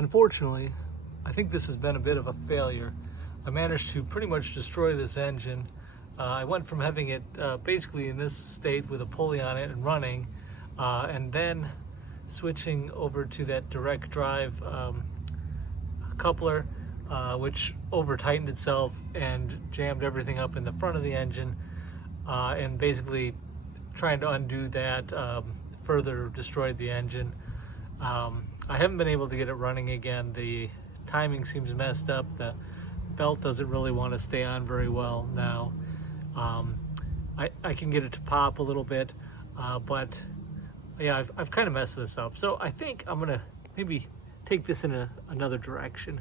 Unfortunately, I think this has been a bit of a failure. I managed to pretty much destroy this engine. I went from having it basically in this state with a pulley on it and running, and then switching over to that direct drive coupler, which over tightened itself and jammed everything up in the front of the engine, and basically trying to undo that further destroyed the engine. I haven't been able to get it running again. The timing seems messed up. The belt doesn't really want to stay on very well now. I can get it to pop a little bit, but yeah, I've kind of messed this up. So I think I'm gonna maybe take this in another direction.